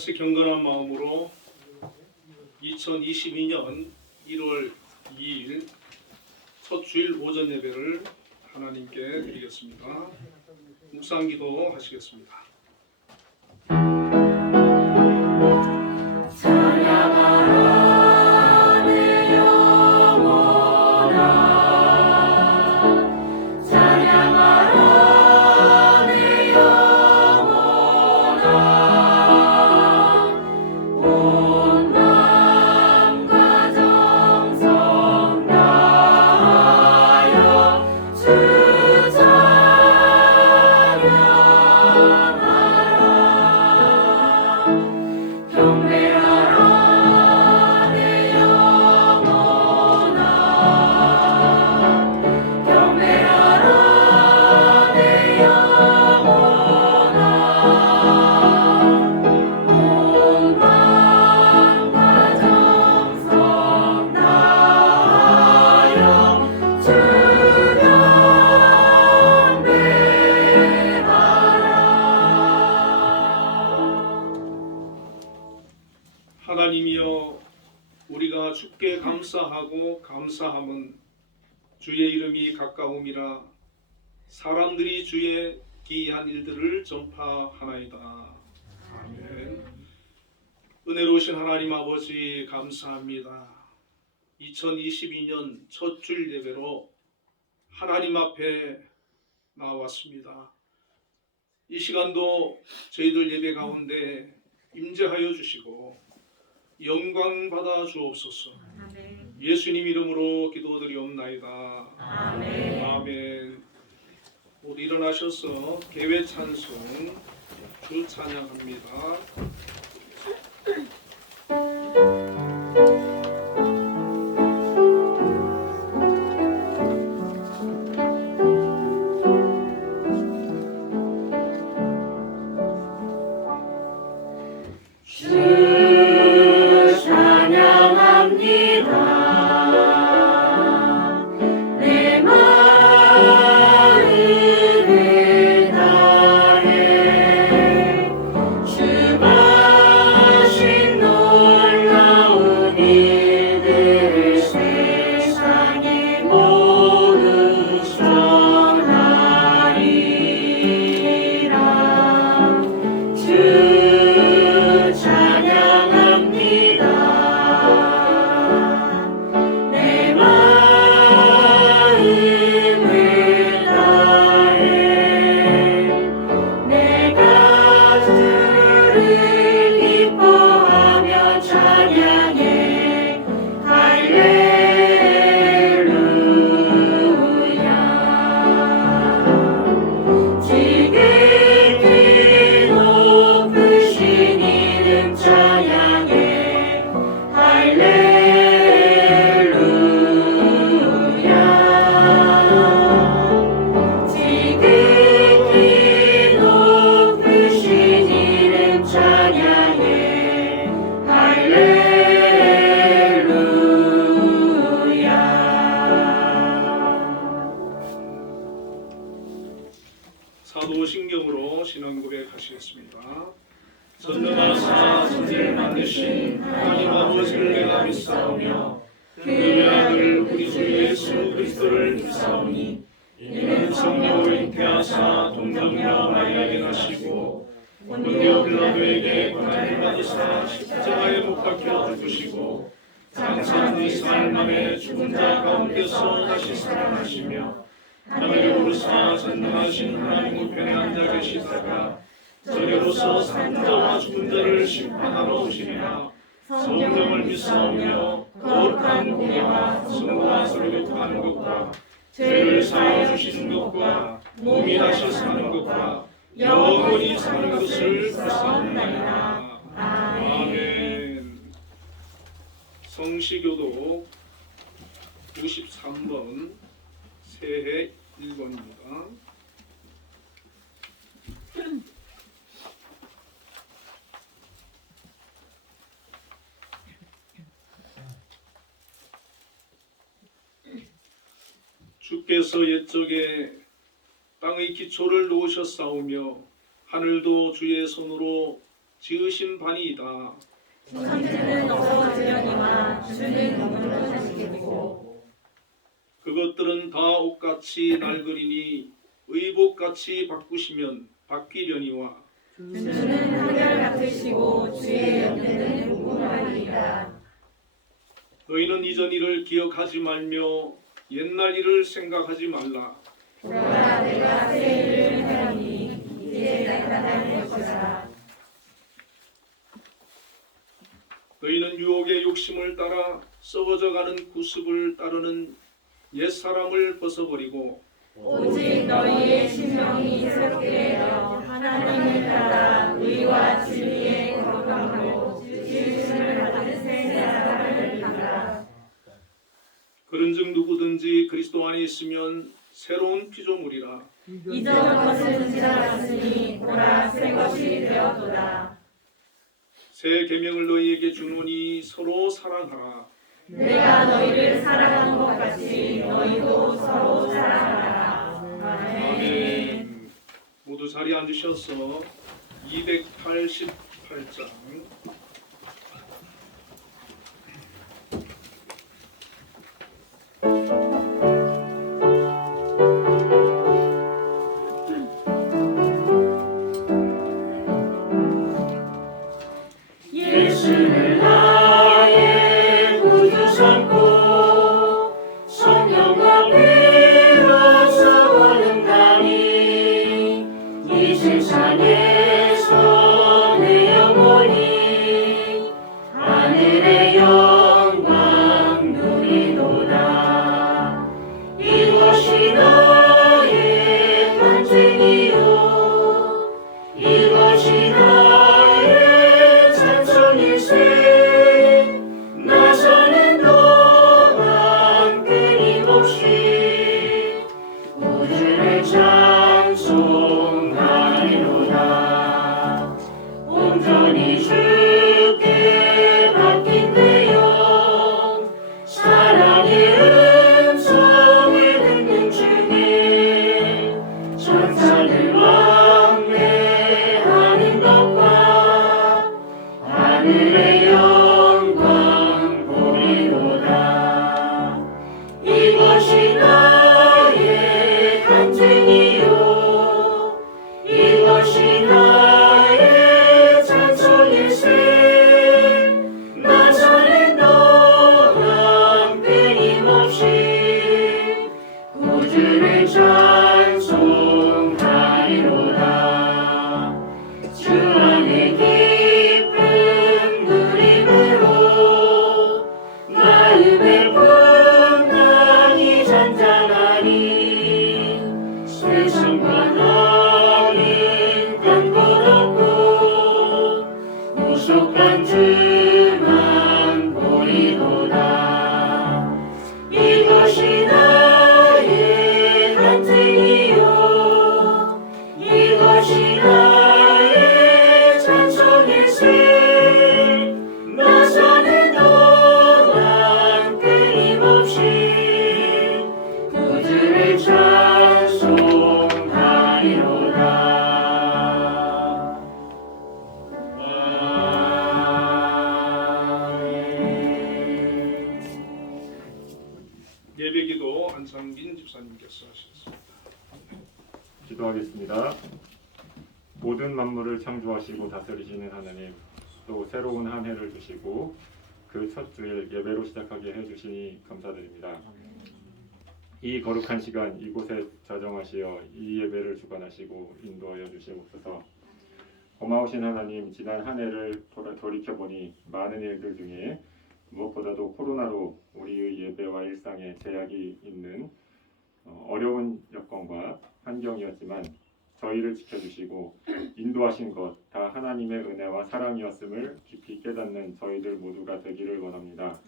같이 경건한 마음으로 2022년 1월 2일 첫 주일 오전 예배를 하나님께 드리겠습니다. 묵상기도 하시겠습니다. 하나님이여, 우리가 주께 감사하고 감사함은 주의 이름이 가까움이라 사람들이 주의 기이한 일들을 전파하나이다. 아멘. 은혜로우신 하나님 아버지 감사합니다. 2022년 첫 주일 예배로 하나님 앞에 나왔습니다. 이 시간도 저희들 예배 가운데 임재하여 주시고 영광 받아 주옵소서. 아멘. 예수님 이름으로 기도드리옵나이다. 아멘. 아멘. 모두 일어나셔서 개회 찬송 주 찬양합니다. 사도신경으로 신앙 고백하시겠습니다. 전능하사 천지를 만드신 하나님 아버지를 내가 믿사오며 그의 아들 우리 주 예수 그리스도를 믿사오니 이는 성령으로 잉태하사 동정녀 마리아에게 나시고 본디오 빌라도에게 고난을 받으사 십자가에 못 박혀 죽으시고 장차 4살 만에 죽은 자 가운데서 다시 살아나시며 하늘에 오르사 전능하신 하나님 우편에 앉아 계시다가 저리로서 산 자와 죽은 자를 심판하러 오시리라. 성령을 믿사오며 거룩한 공예와 성부와 설교하는 것과 죄를 사하여 주시는 것과 몸이 다시 사는 것과 영원히 사는 것을 믿사옵나이다. 아멘. 성시교도 93번 새해 1번입니다. 주께서 옛적에 땅의 기초를 놓으셨사오며 하늘도 주의 손으로 지으신 바니이다. 천지는 없어지려니와 주는 영원하시겠고 그것들은 다 옷같이 낡으리니 의복같이 바꾸시면 바뀌려니와 주는 한결같으시고 주의 영광은 무궁하리이다. 너희는 이전 일을 기억하지 말며 옛날 일을 생각하지 말라. 보라 내가 새 일을 하리니 이제 나타날 것이라. 너희는 유혹의 욕심을 따라 썩어져가는 구습을 따르는 옛사람을 벗어버리고 오직 너희의 심령이 새롭게 되어 하나님을 따라 의와 진리의 거룩함으로 지으심을 받은 새 사람을 받으라. 그런즉 누구든지 그리스도 안에 있으면 새로운 피조물이라. 이전 것은 지나갔으니 보라 새 것이 되었도다. 새 계명을 너희에게 주노니 서로 사랑하라. 내가 너희를 사랑한 것 같이 너희도 서로 사랑하라. 아멘. 모두 자리에 앉으셔서 288장 예수를 나의 구주 삼고 성령과 피로써 거듭나니 이 세상에서 내 영혼이 하늘의 영광 누리도다. 이것이 나의 간증이요 이것이 나의 찬송일세. 나서는 동안 끊임없이 구주를 찬송하리로다. 온전히 주께 맡긴 내 영 사랑의 음성을 듣는 중에 천사들 왕래하는 것과 하늘의 영광 보리로다. 이것이 나의 간증이요 이것이 나의 찬송일세. 나서는 동안 끊임없이 구주를 찬송하리로다. 주 안에 깊은 누림으로 마음의 풍랑이 잔잔하니 세상과 나는 간 것 없고 구속한 주만 보이도다. 이것이 나의 간증이요 이것이 나의 찬송일세. 나서는 동안 끊임없이 구주를 찬송하리로다. 예배기도 안상빈 집사님께서 하셨습니다. 기도하겠습니다. 모든 만물을 창조하시고 다스리시는 하나님, 또 새로운 한 해를 주시고 그 첫 주일 예배로 시작하게 해주시니 감사드립니다. 이 거룩한 시간 이곳에 자정하시어 이 예배를 주관하시고 인도하여 주시옵소서. 고마우신 하나님, 지난 한 해를 돌이켜보니 많은 일들 중에 무엇보다도 코로나로 우리의 예배와 일상에 제약이 있는 어려운 여건과 환경이었지만 저희를 지켜주시고 인도하신 것 다 하나님의 은혜와 사랑이었음을 깊이 깨닫는 저희들 모두가 되기를 원합니다.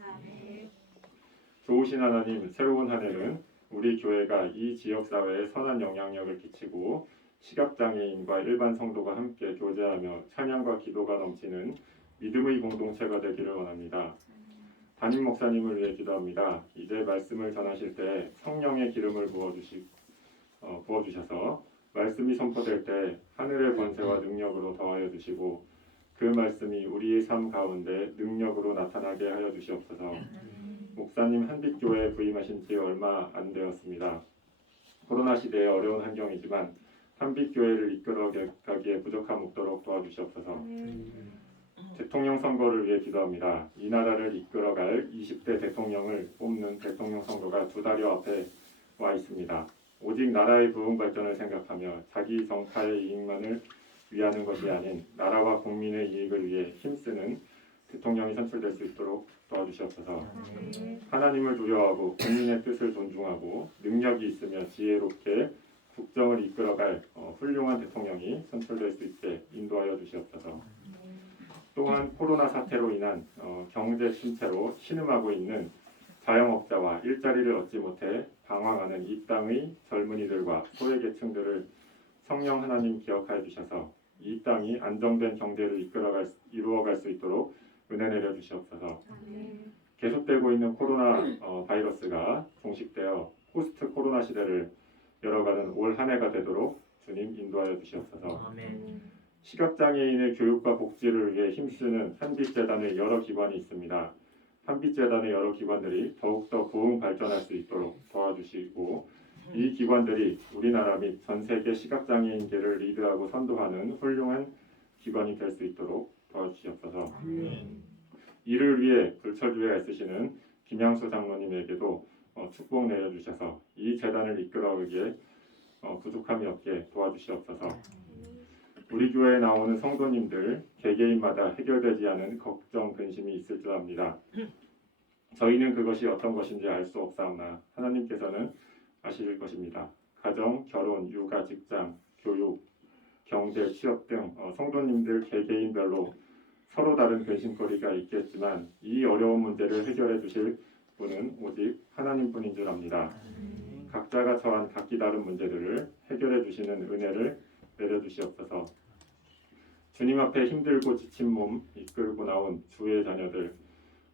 좋으신 하나님, 새로운 한 해는 우리 교회가 이 지역사회에 선한 영향력을 끼치고 시각장애인과 일반 성도가 함께 교제하며 찬양과 기도가 넘치는 믿음의 공동체가 되기를 원합니다. 담임 목사님을 위해 기도합니다. 이제 말씀을 전하실 때 성령의 기름을 부어주셔서 말씀이 선포될 때 하늘의 권세와 능력으로 더하여 주시고 그 그 말씀이 우리의 삶 가운데 능력으로 나타나게 하여 주시옵소서. 목사님 한빛교회에 부임하신 지 얼마 안 되었습니다. 코로나 시대의 어려운 환경이지만 한빛교회를 이끌어가기에 부족함 없도록 도와주시옵소서. 대통령 선거를 위해 기도합니다. 이 나라를 이끌어갈 20대 대통령을 뽑는 대통령 선거가 2달여 앞에 와 있습니다. 오직 나라의 부흥 발전을 생각하며 자기 정파의 이익만을 위하는 것이 아닌 나라와 국민의 이익을 위해 힘쓰는 대통령이 선출될 수 있도록 도와주시옵소서. 하나님을 두려워하고 국민의 뜻을 존중하고 능력이 있으며 지혜롭게 국정을 이끌어갈 훌륭한 대통령이 선출될 수 있게 인도하여 주시옵소서. 또한 코로나 사태로 인한 경제 침체로 신음하고 있는 자영업자와 일자리를 얻지 못해 방황하는 이 땅의 젊은이들과 소외계층들을 성령 하나님 기억하여 주셔서 이 땅이 안정된 경제를 이루어갈 수 있도록 은혜 내려 주시옵소서. 계속되고 있는 코로나 바이러스가 종식되어 포스트 코로나 시대를 열어가는 올 한 해가 되도록 주님 인도하여 주시옵소서. 시각장애인의 교육과 복지를 위해 힘쓰는 한빛재단의 여러 기관이 있습니다. 한빛재단의 여러 기관들이 더욱더 부흥 발전할 수 있도록 도와주시고 이 기관들이 우리나라 및 전 세계 시각장애인계를 리드하고 선도하는 훌륭한 기관이 될 수 있도록 도와주시옵소서. 이를 위해 불철주에 애쓰시는 김양수 장로님에게도 축복 내려주셔서 이 재단을 이끌어가기에 부족함이 없게 도와주시옵소서. 우리 교회에 나오는 성도님들 개개인마다 해결되지 않은 걱정, 근심이 있을 줄 압니다. 저희는 그것이 어떤 것인지 알 수 없사오나 하나님께서는 아실 것입니다. 가정, 결혼, 육아, 직장, 교육, 경제, 취업 등 성도님들 개개인별로 서로 다른 근심거리가 있겠지만 이 어려운 문제를 해결해 주실 분은 오직 하나님뿐인 줄 압니다. 각자가 처한 각기 다른 문제들을 해결해 주시는 은혜를 내려주시옵소서. 주님 앞에 힘들고 지친 몸 이끌고 나온 주의 자녀들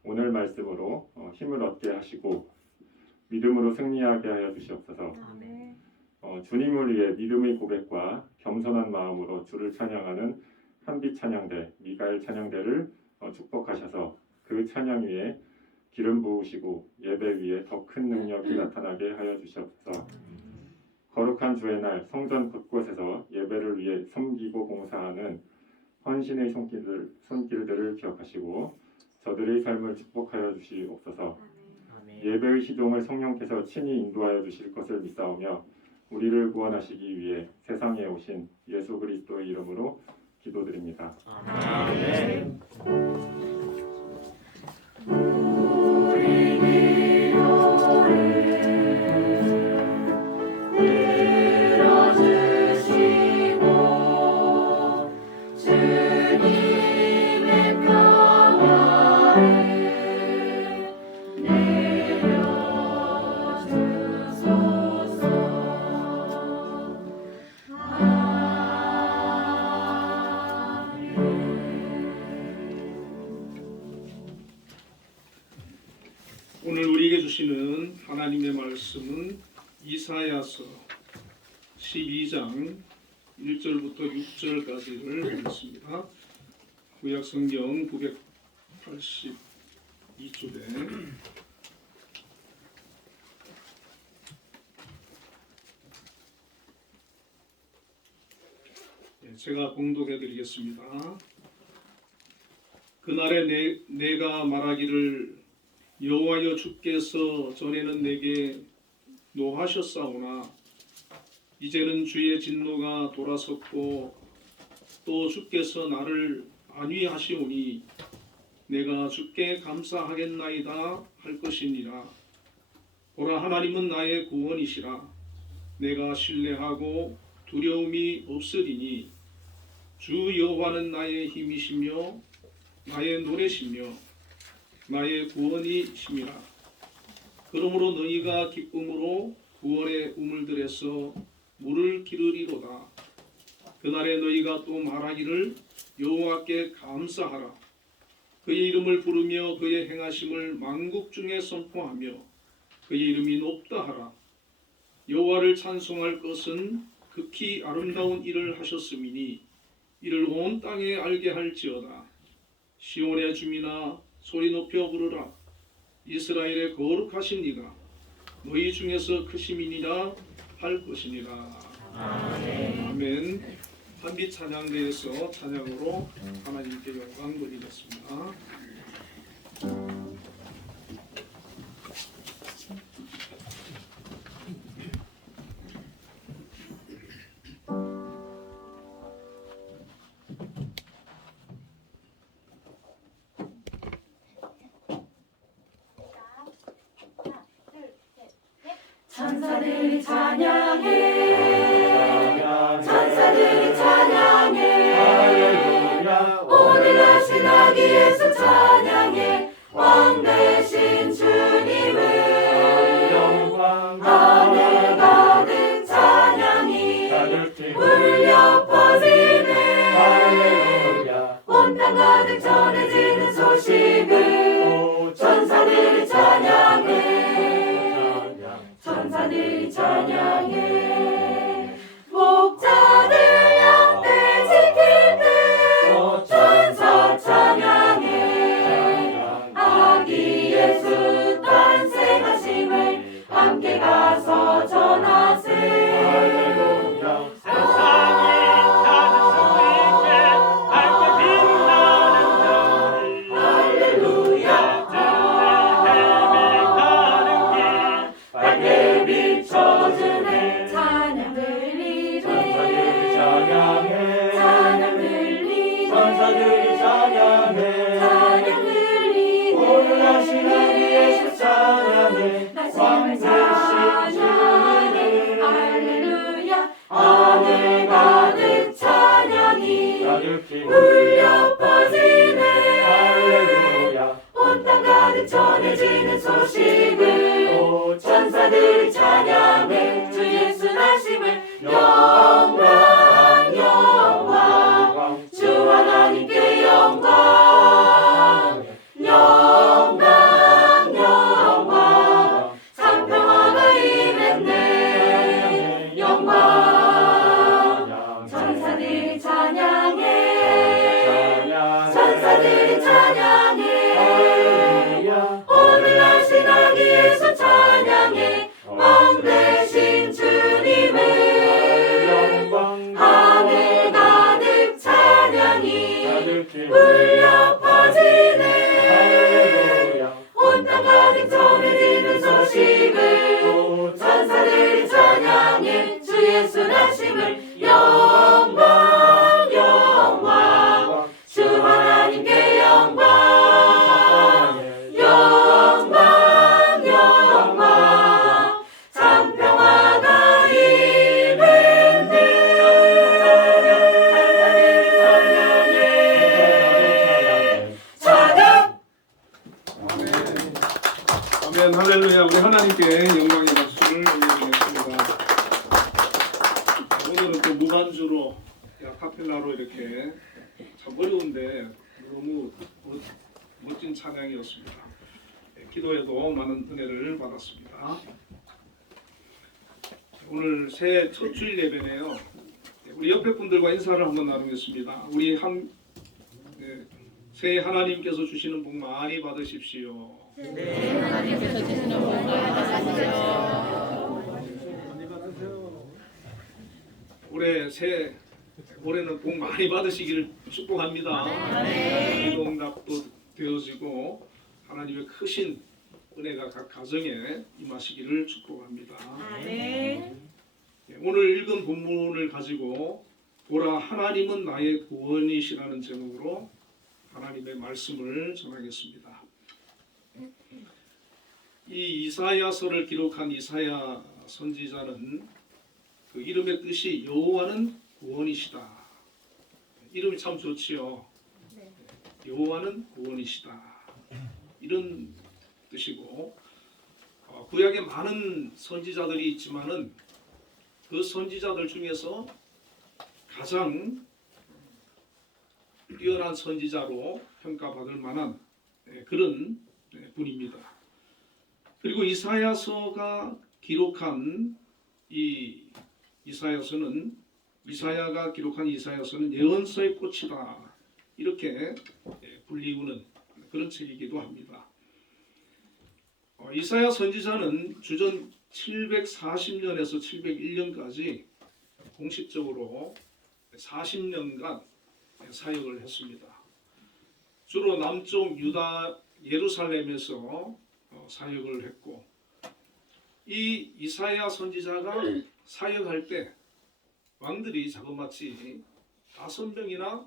오늘 말씀으로 힘을 얻게 하시고 믿음으로 승리하게 하여 주시옵소서. 주님을 위해 믿음의 고백과 겸손한 마음으로 주를 찬양하는 한빛 찬양대, 미가엘 찬양대를 축복하셔서 그 찬양 위에 기름 부으시고 예배 위에 더 큰 능력이 나타나게 하여 주시옵소서. 거룩한 주의 날 성전 곳곳에서 예배를 위해 섬기고 봉사하는 헌신의 손길들을 기억하시고 저들의 삶을 축복하여 주시옵소서. 예배의 시종을 성령께서 친히 인도하여 주실 것을 믿사오며 우리를 구원하시기 위해 세상에 오신 예수 그리스도의 이름으로 기도드립니다. 아멘. 오늘 우리에게 주시는 하나님의 말씀은 이사야서 12장 1절부터 6절까지를 읽습니다. 구약성경 982쪽에 제가 봉독해 드리겠습니다. 그날에 내가 말하기를 여호와여 주께서 전에는 내게 노하셨사오나 이제는 주의 진노가 돌아섰고 또 주께서 나를 안위하시오니 내가 주께 감사하겠나이다 할 것이니라. 보라, 하나님은 나의 구원이시라. 내가 신뢰하고 두려움이 없으리니 주 여호와는 나의 힘이시며 나의 노래시며 나의 구원이심이라. 그러므로 너희가 기쁨으로 구원의 우물들에서 물을 기르리로다. 그날에 너희가 또 말하기를 여호와께 감사하라. 그의 이름을 부르며 그의 행하심을 만국 중에 선포하며 그의 이름이 높다 하라. 여호와를 찬송할 것은 극히 아름다운 일을 하셨음이니 이를 온 땅에 알게 할지어다. 시온의 주민아 소리 높여 부르라. 이스라엘의 거룩하신 이가 너희 중에서 크심이니라 할 것이니라. 아멘. 한빛 찬양대에서 찬양으로 하나님께 영광 돌리겠습니다. 천사들이 찬양해 천사들이 찬양해 오늘 하신 아기 예수 찬양해 왕 대신 주님을 하늘 가득 찬양이 울려 퍼지네 온 땅 가득 전해지는 소식을 천사들이 찬양해 천사들이 찬양해 목자들 양떼 지킬 때 천사 찬양해 아기 예수 탄생하심을 함께 가서 전하세 울려 퍼지네 온 땅 가득 전해지는 소식을 천사들이 찬양해 주 예수 나심을 영광 영광 주 하나님께 영광 영광 영광 참 평화가 임했네 영광 천사들이 찬양해 천사들이 찬양해 오늘 하신 아기 예수 찬양해 왕 대신 주님을 하늘 가득 찬양이 울려 퍼지네 온 땅 가득 전해지는 소식을 천사들이 찬양해 주 예수 나심을 영광 영광 주 하나님께 영광 영광 영광 참 평화가 임했네 찬양 아멘. 할렐루야. 우리 하나님께 영광의 박수를 올려드리겠습니다. 오늘은 또 무반주로 카펠라로 이렇게 참 어려운데 너무 멋진 찬양이었습니다. 기도에도 많은 은혜를 받았습니다. 오늘 새해 첫 주일 예배네요. 우리 옆에 분들과 인사를 한번 나누겠습니다. 우리 새해 하나님께서 주시는 복 많이 받으십시오. 하나님께서 주시는 복 많이 받으십시오. 올해는 복 많이 받으시기를 축복합니다. 기도 응답도 되어지고 하나님의 크신 은혜가 각 가정에 임하시기를 축복합니다. 오늘 읽은 본문을 가지고 보라 하나님은 나의 구원이시라는 제목으로 하나님의 말씀을 전하겠습니다. 이 이사야서를 기록한 이사야 선지자는 그 이름의 뜻이 여호와는 구원이시다. 이름이 참 좋지요. 여호와는 구원이시다. 이런 뜻이고 구약에 많은 선지자들이 있지만은 그 선지자들 중에서 가장 뛰어난 선지자로 평가받을 만한 그런 분입니다. 그리고 이사야서가 기록한 이 이사야서는 이사야가 기록한 이사야서는 예언서의 꽃이다 이렇게 불리우는 그런 책이기도 합니다. 이사야 선지자는 주전 740년에서 701년까지 공식적으로 40년간 사역을 했습니다. 주로 남쪽 유다 예루살렘에서 사역을 했고, 이 이사야 선지자가 사역할 때 왕들이 자그마치 5명이나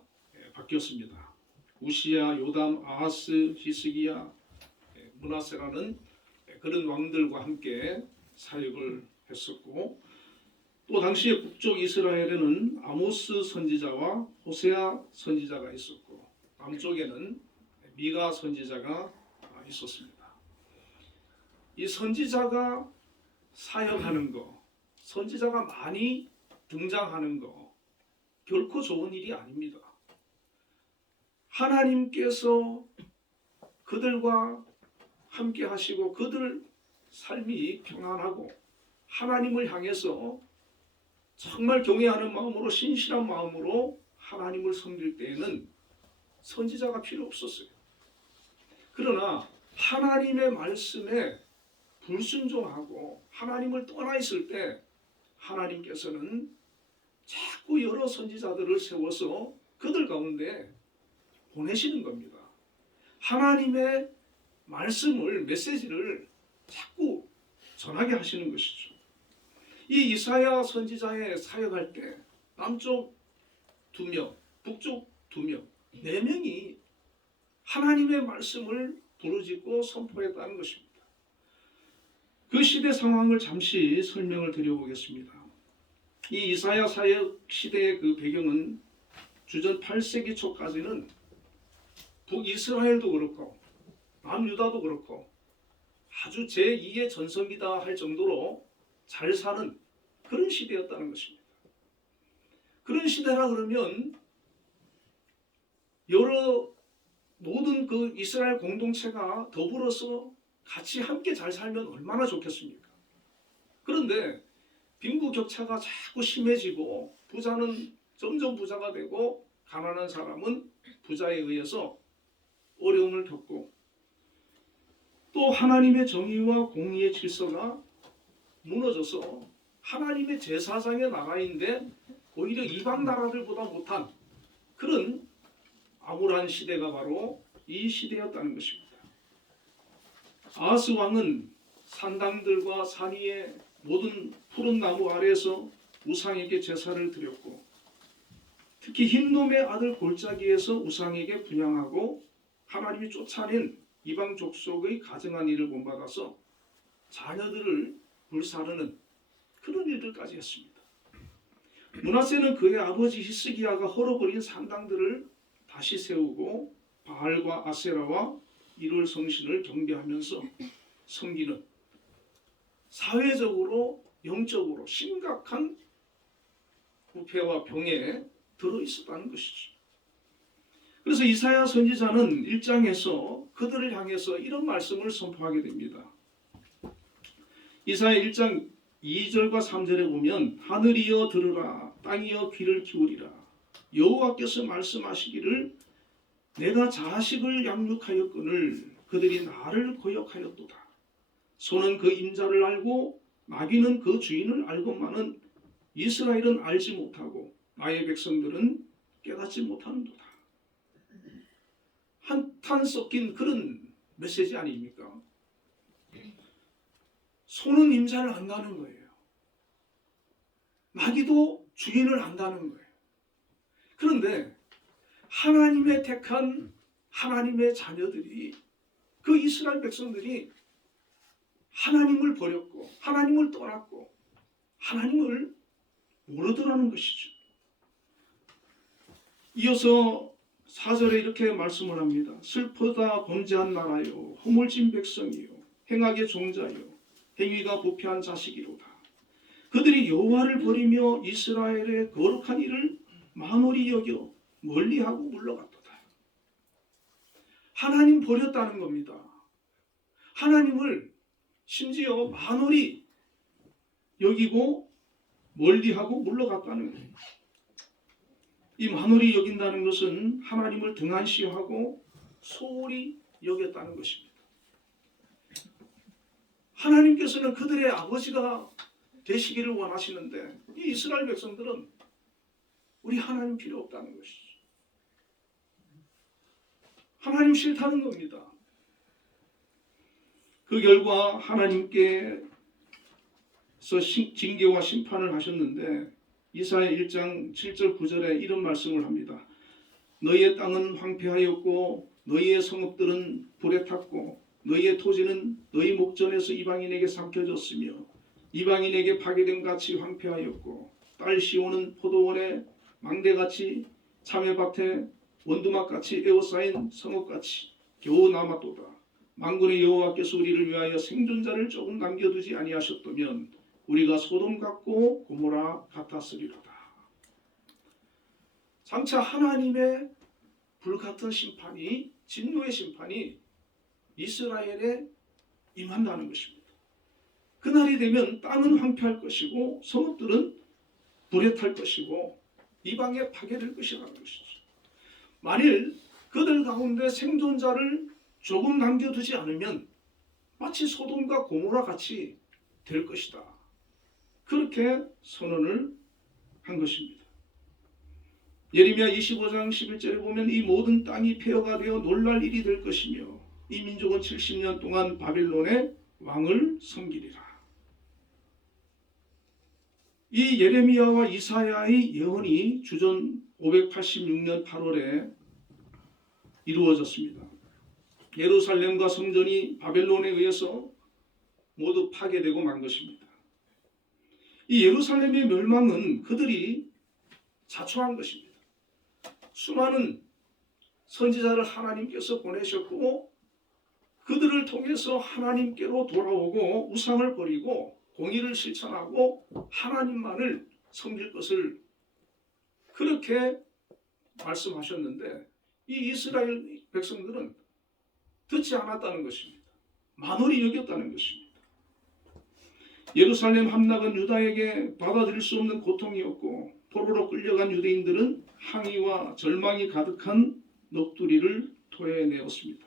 바뀌었습니다. 우시야, 요담, 아하스, 히스기야, 므낫세라는 그런 왕들과 함께 사역을 했었고, 또 당시에 북쪽 이스라엘에는 아모스 선지자와 호세아 선지자가 있었고, 남쪽에는 미가 선지자가 있었습니다. 이 선지자가 사역하는 거, 선지자가 많이 등장하는 거 결코 좋은 일이 아닙니다. 하나님께서 그들과 함께 하시고 그들 삶이 평안하고 하나님을 향해서 정말 경외하는 마음으로, 신실한 마음으로 하나님을 섬길 때에는 선지자가 필요 없었어요. 그러나 하나님의 말씀에 불순종하고 하나님을 떠나 있을 때 하나님께서는 자꾸 여러 선지자들을 세워서 그들 가운데 보내시는 겁니다. 하나님의 말씀을, 메시지를 자꾸 전하게 하시는 것이죠. 이 이사야 선지자의 사역할 때 남쪽 2명, 북쪽 2명, 4명이 하나님의 말씀을 부르짖고 선포했다는 것입니다. 그 시대 상황을 잠시 설명을 드려보겠습니다. 이 이사야 사역 시대의 그 배경은 주전 8세기 초까지는 북이스라엘도 그렇고 남유다도 그렇고 아주 제2의 전성기다 할 정도로 잘 사는 그런 시대였다는 것입니다. 그런 시대라 그러면 여러 모든 그 이스라엘 공동체가 더불어서 같이 함께 잘 살면 얼마나 좋겠습니까? 그런데 빈부격차가 자꾸 심해지고 부자는 점점 부자가 되고 가난한 사람은 부자에 의해서 어려움을 겪고, 또 하나님의 정의와 공의의 질서가 무너져서 하나님의 제사장의 나라인데 오히려 이방 나라들보다 못한 그런 암울한 시대가 바로 이 시대였다는 것입니다. 아하스 왕은 산당들과 산 위의 모든 푸른 나무 아래에서 우상에게 제사를 드렸고, 특히 흰놈의 아들 골짜기에서 우상에게 분향하고 하나님이 쫓아낸 이방 족속의 가증한 일을 본받아서 자녀들을 불사르는 그런 일들까지 했습니다. 므낫세는 그의 아버지 히스기야가 헐어버린 산당들을 다시 세우고 바알과 아세라와 이룰 성신을 경배하면서 섬기는 사회적으로 영적으로 심각한 부패와 병에 들어 있었다는 것이죠. 그래서 이사야 선지자는 1장에서 그들을 향해서 이런 말씀을 선포하게 됩니다. 이사야 1장 2절과 3절에 보면 하늘이여 들으라, 땅이여 귀를 기울이라, 여호와께서 말씀하시기를 내가 자식을 양육하였거늘 그들이 나를 거역하였도다. 소는 그 임자를 알고 나귀는 그 주인을 알건만은 이스라엘은 알지 못하고 나의 백성들은 깨닫지 못하는도다. 한탄 섞인 그런 메시지 아닙니까? 소는 임자를 안다는 거예요. 나귀도 주인을 안다는 거예요. 그런데 하나님의 택한 하나님의 자녀들이, 그 이스라엘 백성들이 하나님을 버렸고 하나님을 떠났고 하나님을 모르더라는 것이죠. 이어서 4절에 이렇게 말씀을 합니다. 슬프다 범죄한 나라요, 허물진 백성이요, 행악의 종자요, 행위가 부패한 자식이로다. 그들이 여호와를 버리며 이스라엘의 거룩한 일을 만홀히 여겨 멀리하고 물러갔도다. 하나님 버렸다는 겁니다. 하나님을 심지어 만홀히 여기고 멀리하고 물러갔다는 거예요. 이 만홀히 여긴다는 것은 하나님을 등한시하고 소홀히 여겼다는 것입니다. 하나님께서는 그들의 아버지가 되시기를 원하시는데 이 이스라엘 백성들은 우리 하나님 필요 없다는 것이죠. 하나님 싫다는 겁니다. 그 결과 하나님께서 징계와 심판을 하셨는데 이사야 1장 7절 9절에 이런 말씀을 합니다. 너희의 땅은 황폐하였고 너희의 성읍들은 불에 탔고 너희의 토지는 너희 목전에서 이방인에게 삼켜졌으며 이방인에게 파괴된 같이 황폐하였고 딸 시온은 포도원에 망대같이 참외밭에 원두막같이 에워싸인 성읍같이 겨우 남았도다. 만군의 여호와께서 우리를 위하여 생존자를 조금 남겨두지 아니하셨다면 우리가 소돔 같고 고모라 같았으리로다. 장차 하나님의 불같은 심판이, 진노의 심판이 이스라엘에 임한다는 것입니다. 그날이 되면 땅은 황폐할 것이고 성읍들은 불에 탈 것이고 이방에 파괴될 것이라는 것이죠. 만일 그들 가운데 생존자를 조금 남겨두지 않으면 마치 소돔과 고모라 같이 될 것이다. 그렇게 선언을 한 것입니다. 예레미야 25장 11절에 보면 이 모든 땅이 폐허가 되어 놀랄 일이 될 것이며 이 민족은 70년 동안 바벨론의 왕을 섬기리라. 이 예레미야와 이사야의 예언이 주전 586년 8월에 이루어졌습니다. 예루살렘과 성전이 바벨론에 의해서 모두 파괴되고 만 것입니다. 이 예루살렘의 멸망은 그들이 자초한 것입니다. 수많은 선지자를 하나님께서 보내셨고 그들을 통해서 하나님께로 돌아오고 우상을 버리고 공의를 실천하고 하나님만을 섬길 것을 그렇게 말씀하셨는데 이 이스라엘 백성들은 듣지 않았다는 것입니다. 만홀히 여겼다는 것입니다. 예루살렘 함락은 유다에게 받아들일 수 없는 고통이었고 포로로 끌려간 유대인들은 항의와 절망이 가득한 넋두리를 토해내었습니다.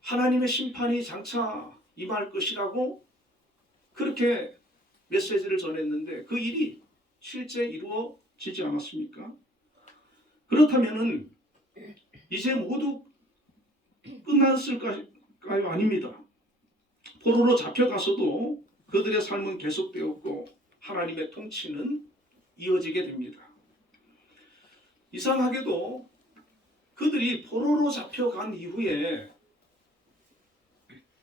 하나님의 심판이 장차 임할 것이라고 그렇게 메시지를 전했는데 그 일이 실제 이루어지지 않았습니까? 그렇다면 이제 모두 끝났을까요? 아닙니다. 포로로 잡혀가서도 그들의 삶은 계속되었고 하나님의 통치는 이어지게 됩니다. 이상하게도 그들이 포로로 잡혀간 이후에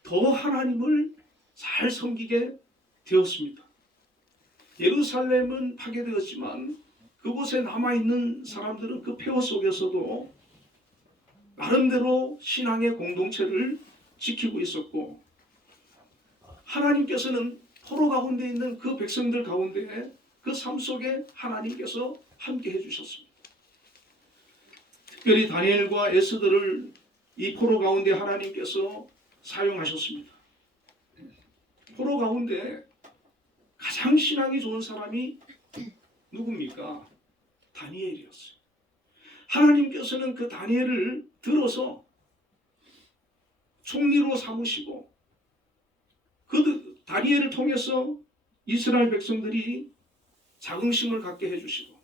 더 하나님을 잘 섬기게 되었습니다. 예루살렘은 파괴되었지만 그곳에 남아있는 사람들은 그 폐허 속에서도 나름대로 신앙의 공동체를 지키고 있었고 하나님께서는 포로 가운데 있는 그 백성들 가운데 그 삶 속에 하나님께서 함께 해주셨습니다. 특별히 다니엘과 에스더를 이 포로 가운데 하나님께서 사용하셨습니다. 포로 가운데 가장 신앙이 좋은 사람이 누굽니까? 다니엘이었어요. 하나님께서는 그 다니엘을 들어서 총리로 삼으시고 그 다니엘을 통해서 이스라엘 백성들이 자긍심을 갖게 해주시고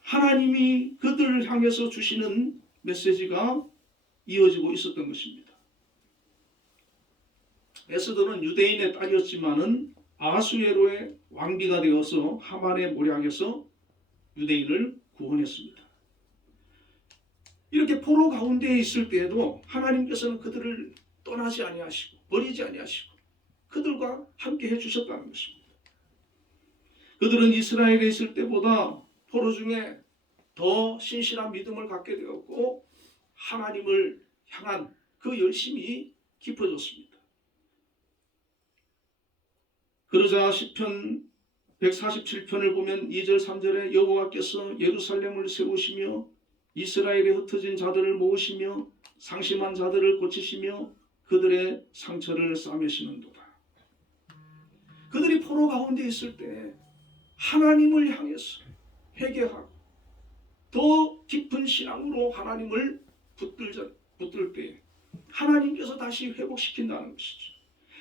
하나님이 그들을 향해서 주시는 메시지가 이어지고 있었던 것입니다. 에스더는 유대인의 딸이었지만은 아하수에로의 왕비가 되어서 하만의 모략에서 유대인을 구원했습니다. 이렇게 포로 가운데 있을 때에도 하나님께서는 그들을 떠나지 아니하시고 버리지 아니하시고 그들과 함께 해주셨다는 것입니다. 그들은 이스라엘에 있을 때보다 포로 중에 더 신실한 믿음을 갖게 되었고 하나님을 향한 그 열심이 깊어졌습니다. 그러자 시편 147편을 보면 2절 3절에 여호와께서 예루살렘을 세우시며 이스라엘에 흩어진 자들을 모으시며 상심한 자들을 고치시며 그들의 상처를 싸매시는도다. 그들이 포로 가운데 있을 때 하나님을 향해서 회개하고 더 깊은 신앙으로 하나님을 붙들 때 하나님께서 다시 회복시킨다는 것이죠.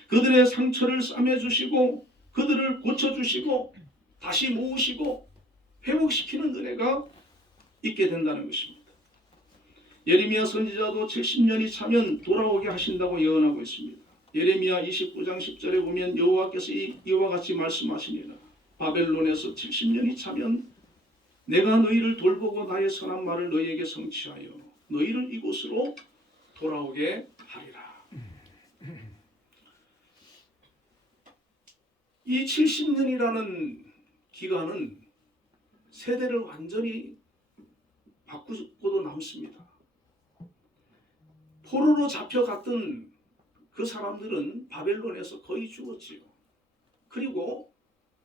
그들의 상처를 싸매주시고 그들을 고쳐주시고 다시 모으시고 회복시키는 은혜가 있게 된다는 것입니다. 예레미야 선지자도 70년이 차면 돌아오게 하신다고 예언하고 있습니다. 예레미야 29장 10절에 보면 여호와께서 이와 같이 말씀하시니라. 바벨론에서 70년이 차면 내가 너희를 돌보고 나의 선한 말을 너희에게 성취하여 너희를 이곳으로 돌아오게 하리라. 이 70년이라는 기간은 세대를 완전히 바꾸고도 남습니다. 포로로 잡혀갔던 그 사람들은 바벨론에서 거의 죽었지요. 그리고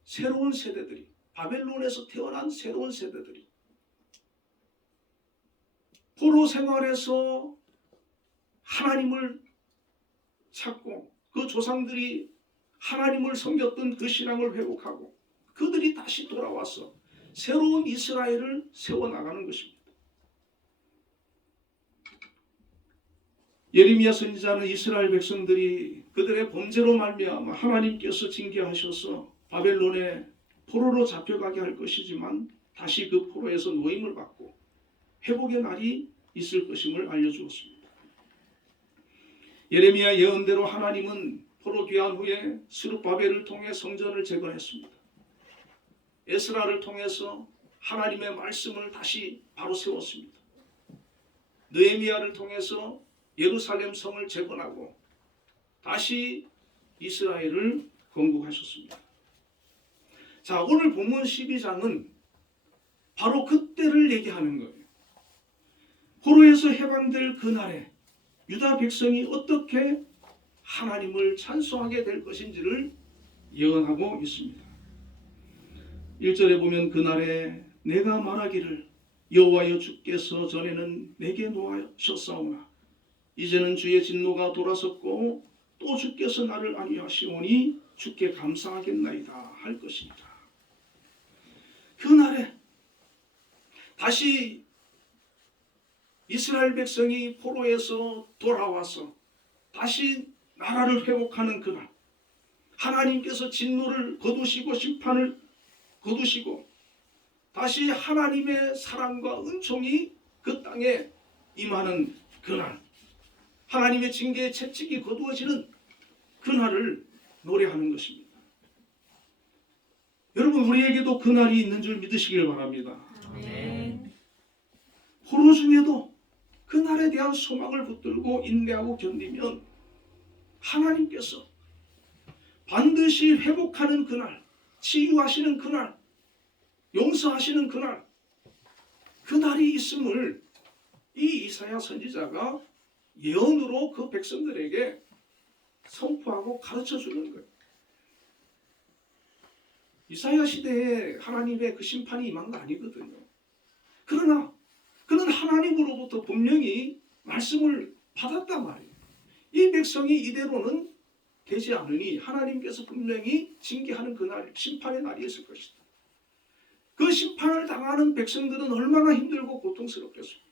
새로운 세대들이, 바벨론에서 태어난 새로운 세대들이 포로 생활에서 하나님을 찾고 그 조상들이 하나님을 섬겼던 그 신앙을 회복하고 그들이 다시 돌아와서 새로운 이스라엘을 세워나가는 것입니다. 예레미야 선지자는 이스라엘 백성들이 그들의 범죄로 말미암아 하나님께서 징계하셔서 바벨론에 포로로 잡혀가게 할 것이지만 다시 그 포로에서 노임을 받고 회복의 날이 있을 것임을 알려주었습니다. 예레미야 예언대로 하나님은 포로 귀환 후에 스룹바벨을 통해 성전을 재건했습니다. 에스라를 통해서 하나님의 말씀을 다시 바로 세웠습니다. 느헤미야를 통해서 예루살렘 성을 재건하고 다시 이스라엘을 건국하셨습니다. 자, 오늘 본문 12장은 바로 그때를 얘기하는 거예요. 포로에서 해방될 그날에 유다 백성이 어떻게 하나님을 찬송하게 될 것인지를 예언하고 있습니다. 1절에 보면 그날에 내가 말하기를 여호와여 주께서 전에는 내게 노하셨사오나 이제는 주의 진노가 돌아섰고 또 주께서 나를 안위하시오니 주께 감사하겠나이다 할 것이니라. 그날에 다시 이스라엘 백성이 포로에서 돌아와서 다시 나라를 회복하는 그날, 하나님께서 진노를 거두시고 심판을 거두시고 다시 하나님의 사랑과 은총이 그 땅에 임하는 그날, 하나님의 징계의 채찍이 거두어지는 그날을 노래하는 것입니다. 여러분, 우리에게도 그날이 있는 줄 믿으시길 바랍니다. 포로 중에도 그날에 대한 소망을 붙들고 인내하고 견디면 하나님께서 반드시 회복하는 그날, 치유하시는 그날, 용서하시는 그날, 그날이 있음을 이 이사야 선지자가 예언으로 그 백성들에게 선포하고 가르쳐주는 거예요. 이사야 시대에 하나님의 그 심판이 임한 거 아니거든요. 그러나 그는 하나님으로부터 분명히 말씀을 받았단 말이에요. 이 백성이 이대로는 되지 않으니 하나님께서 분명히 징계하는 그날, 심판의 날이 있을 것이다. 그 심판을 당하는 백성들은 얼마나 힘들고 고통스럽겠습니까?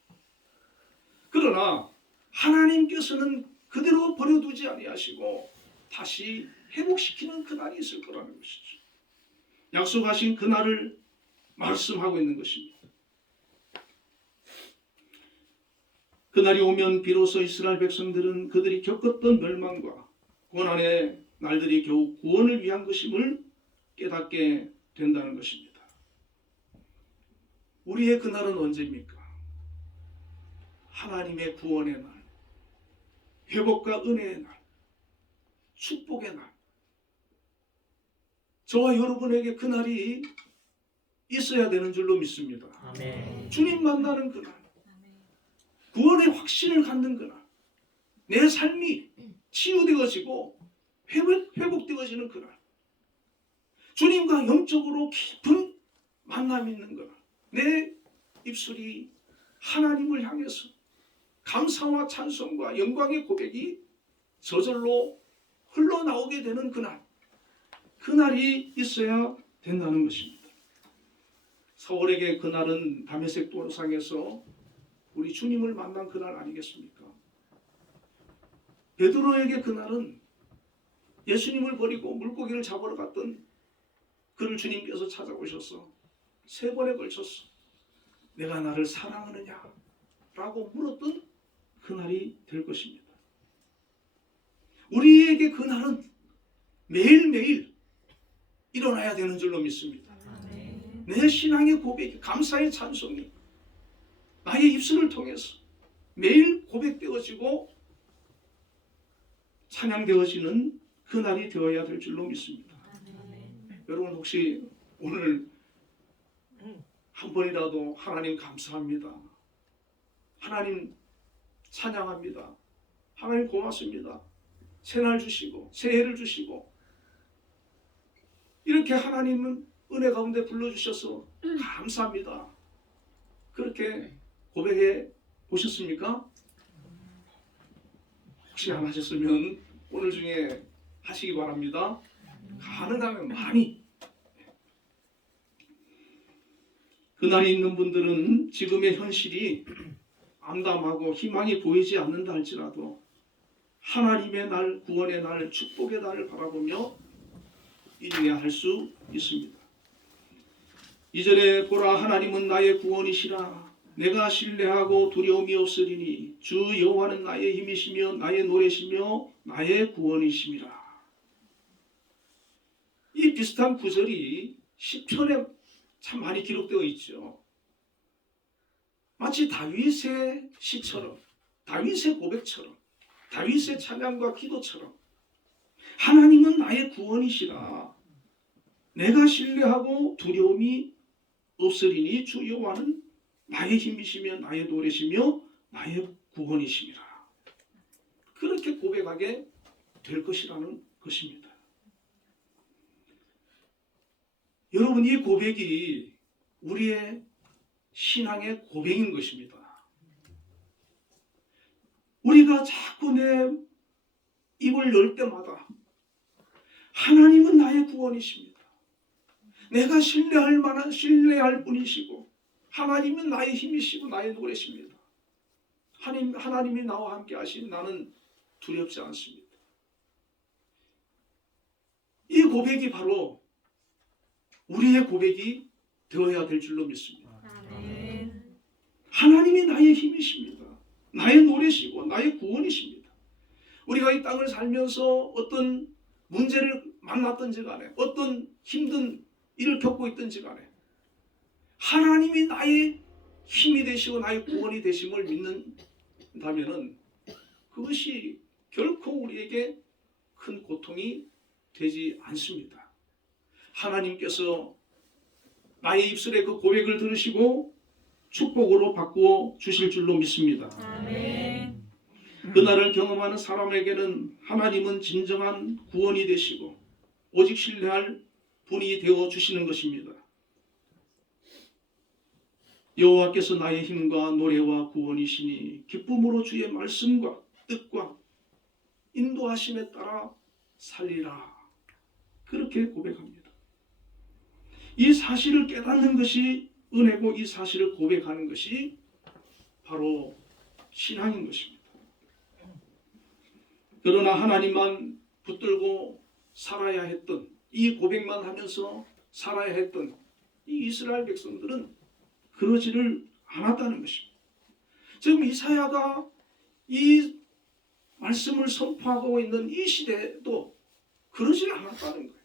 그러나 하나님께서는 그대로 버려두지 아니하시고 다시 회복시키는 그날이 있을 거라는 것이죠. 약속하신 그날을 말씀하고 있는 것입니다. 그날이 오면 비로소 이스라엘 백성들은 그들이 겪었던 멸망과 고난의 날들이 겨우 구원을 위한 것임을 깨닫게 된다는 것입니다. 우리의 그날은 언제입니까? 하나님의 구원의 날, 회복과 은혜의 날, 축복의 날. 저와 여러분에게 그날이 있어야 되는 줄로 믿습니다. 아멘. 주님 만나는 그날, 구원의 확신을 갖는 그날, 내 삶이 치유되어지고 회복되어지는 그날, 주님과 영적으로 깊은 만남이 있는 그날, 내 입술이 하나님을 향해서 감사와 찬송과 영광의 고백이 저절로 흘러나오게 되는 그날, 그날이 있어야 된다는 것입니다. 사울에게 그날은 다메섹 도상에서 우리 주님을 만난 그날 아니겠습니까? 베드로에게 그날은 예수님을 버리고 물고기를 잡으러 갔던 그를 주님께서 찾아오셔서 3번에 걸쳐서 내가 나를 사랑하느냐? 라고 물었던 그날이 될 것입니다. 우리에게 그날은 매일매일 일어나야 되는 줄로 믿습니다. 내 신앙의 고백이, 감사의 찬송이 나의 입술을 통해서 매일 고백되어지고 찬양되어지는 그날이 되어야 될 줄로 믿습니다. 여러분 혹시 오늘 한 번이라도 하나님 감사합니다, 하나님 찬양합니다, 하나님 고맙습니다, 새날 주시고 새해를 주시고 이렇게 하나님은 은혜 가운데 불러주셔서 감사합니다, 그렇게 고백해 보셨습니까? 혹시 안 하셨으면 오늘 중에 하시기 바랍니다. 가능하면 많이. 그날이 있는 분들은 지금의 현실이 암담하고 희망이 보이지 않는다 할지라도 하나님의 날, 구원의 날, 축복의 날을 바라보며 인내할 수 있습니다. 이전에 보라, 하나님은 나의 구원이시라. 내가 신뢰하고 두려움이 없으리니 주 여호와는 나의 힘이시며 나의 노래시며 나의 구원이심이라. 이 비슷한 구절이 시편에 참 많이 기록되어 있죠. 마치 다윗의 시처럼, 다윗의 고백처럼, 다윗의 찬양과 기도처럼 하나님은 나의 구원이시라. 내가 신뢰하고 두려움이 없으리니 주 여호와는 나의 힘이시며 나의 노래시며 나의 구원이심이라. 그렇게 고백하게 될 것이라는 것입니다. 여러분, 이 고백이 우리의 신앙의 고백인 것입니다. 우리가 자꾸 내 입을 열 때마다 하나님은 나의 구원이십니다, 내가 신뢰할 분이시고 하나님은 나의 힘이시고 나의 노래십니다, 하나님이 나와 함께 하시니 나는 두렵지 않습니다. 이 고백이 바로 우리의 고백이 되어야 될 줄로 믿습니다. 하나님이 나의 힘이십니다, 나의 노래시고 나의 구원이십니다. 우리가 이 땅을 살면서 어떤 문제를 만났든지 간에 어떤 힘든 일을 겪고 있든지 간에 하나님이 나의 힘이 되시고 나의 구원이 되심을 믿는다면 그것이 결코 우리에게 큰 고통이 되지 않습니다. 하나님께서 나의 입술에 그 고백을 들으시고 축복으로 바꾸어 주실 줄로 믿습니다. 아멘. 그날을 경험하는 사람에게는 하나님은 진정한 구원이 되시고 오직 신뢰할 분이 되어 주시는 것입니다. 여호와께서 나의 힘과 노래와 구원이시니 기쁨으로 주의 말씀과 뜻과 인도하심에 따라 살리라. 그렇게 고백합니다. 이 사실을 깨닫는 것이 은혜고 이 사실을 고백하는 것이 바로 신앙인 것입니다. 그러나 하나님만 붙들고 살아야 했던, 이 고백만 하면서 살아야 했던 이 이스라엘 백성들은 그러지를 않았다는 것입니다. 지금 이사야가 이 말씀을 선포하고 있는 이 시대에도 그러지를 않았다는 거예요.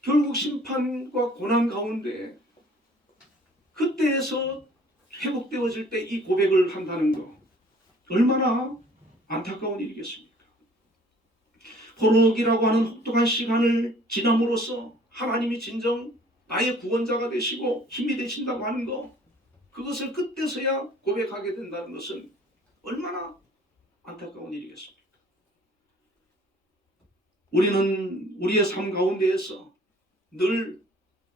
결국 심판과 고난 가운데 그때에서 회복되어질 때 이 고백을 한다는 거 얼마나 안타까운 일이겠습니까? 포로기라고 하는 혹독한 시간을 지남으로써 하나님이 진정 나의 구원자가 되시고 힘이 되신다고 하는 거, 그것을 그때서야 고백하게 된다는 것은 얼마나 안타까운 일이겠습니까? 우리는 우리의 삶 가운데에서 늘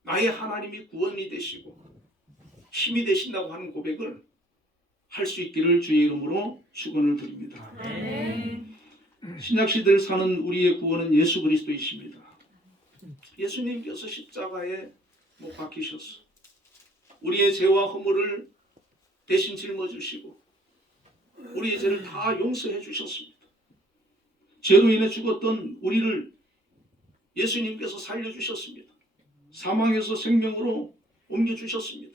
나의 하나님이 구원이 되시고 힘이 되신다고 하는 고백을 할 수 있기를 주의 이름으로 축원을 드립니다. 아멘. 신약 시대를 사는 우리의 구원은 예수 그리스도이십니다. 예수님께서 십자가에 못 박히셔서 우리의 죄와 허물을 대신 짊어지시고 우리의 죄를 다 용서해 주셨습니다. 죄로 인해 죽었던 우리를 예수님께서 살려주셨습니다. 사망에서 생명으로 옮겨주셨습니다.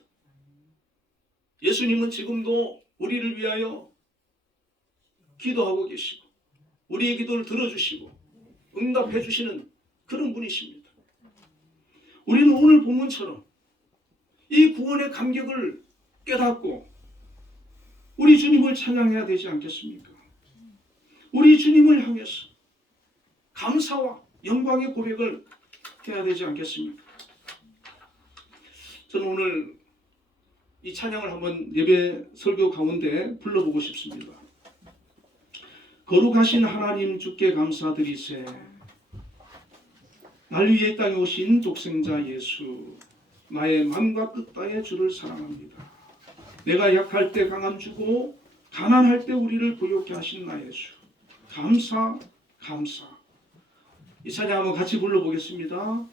예수님은 지금도 우리를 위하여 기도하고 계시고 우리의 기도를 들어주시고 응답해 주시는 그런 분이십니다. 우리는 오늘 본문처럼 이 구원의 감격을 깨닫고 우리 주님을 찬양해야 되지 않겠습니까? 우리 주님을 향해서 감사와 영광의 고백을 해야 되지 않겠습니까? 저는 오늘 이 찬양을 한번 예배 설교 가운데 불러보고 싶습니다. 거룩하신 하나님 주께 감사드리세. 날 위해 이 땅에 오신 독생자 예수, 나의 맘과 뜻 다해 주를 사랑합니다. 내가 약할 때 강함 주고 가난할 때 우리를 부욕케 하신 나 예수, 감사 감사. 이 찬양 한번 같이 불러보겠습니다.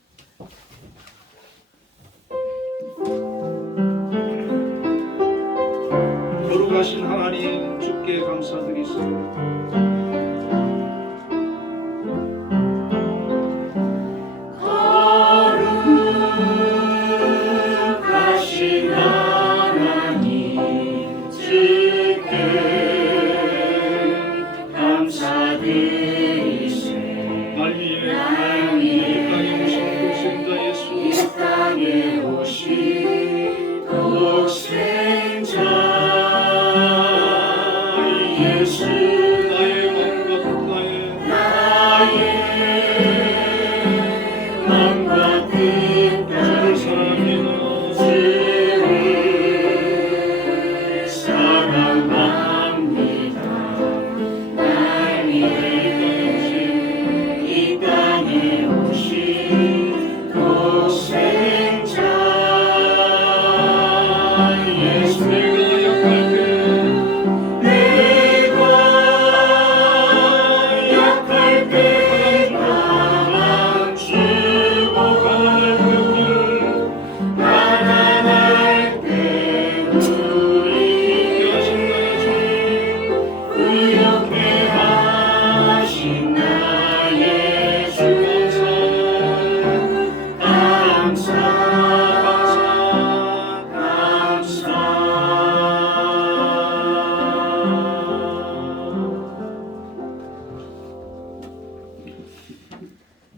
거룩하신 하나님 주께 감사드리세.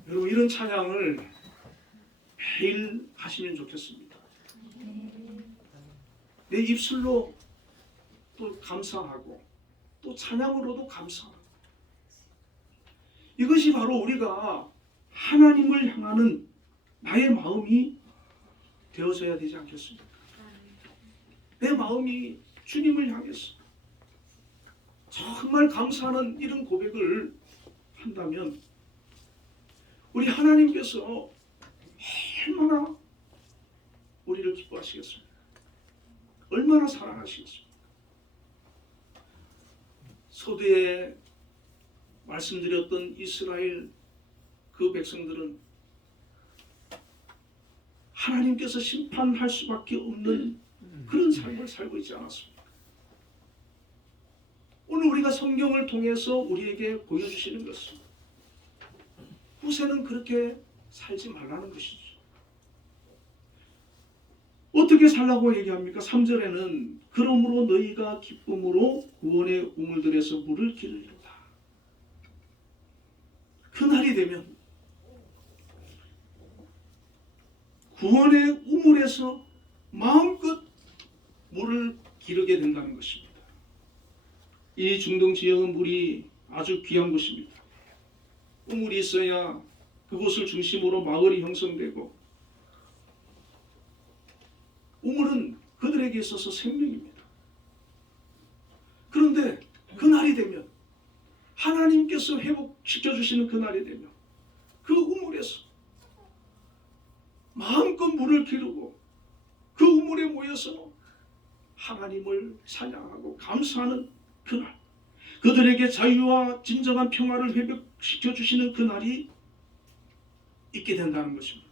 여러분 이런 찬양을 매일 하시면 좋겠습니다. 내 입술로 또 감사하고 또 찬양으로도 감사하고 이것이 바로 우리가 하나님을 향하는 나의 마음이 되어져야 되지 않겠습니까? 내 마음이 주님을 향해서 정말 감사하는 이런 고백을 한다면 우리 하나님께서 얼마나 우리를 기뻐하시겠습니까? 얼마나 사랑하시겠습니까? 서두에 말씀드렸던 이스라엘 그 백성들은 하나님께서 심판할 수밖에 없는 그런 삶을 살고 있지 않았습니까? 오늘 우리가 성경을 통해서 우리에게 보여주시는 것은 후세는 그렇게 살지 말라는 것이죠. 어떻게 살라고 얘기합니까? 3절에는 그러므로 너희가 기쁨으로 구원의 우물들에서 물을 기르리로다. 그날이 되면 구원의 우물에서 마음껏 물을 기르게 된다는 것입니다. 이 중동 지역은 물이 아주 귀한 곳입니다. 우물이 있어야 그곳을 중심으로 마을이 형성되고 우물은 그들에게 있어서 생명입니다. 그런데 그날이 되면 하나님께서 회복시켜주시는 그날이 되면 그 우물에서 마음껏 물을 기르고 그 우물에 모여서 하나님을 찬양하고 감사하는 그날, 그들에게 자유와 진정한 평화를 회복시켜주시는 그날이 있게 된다는 것입니다.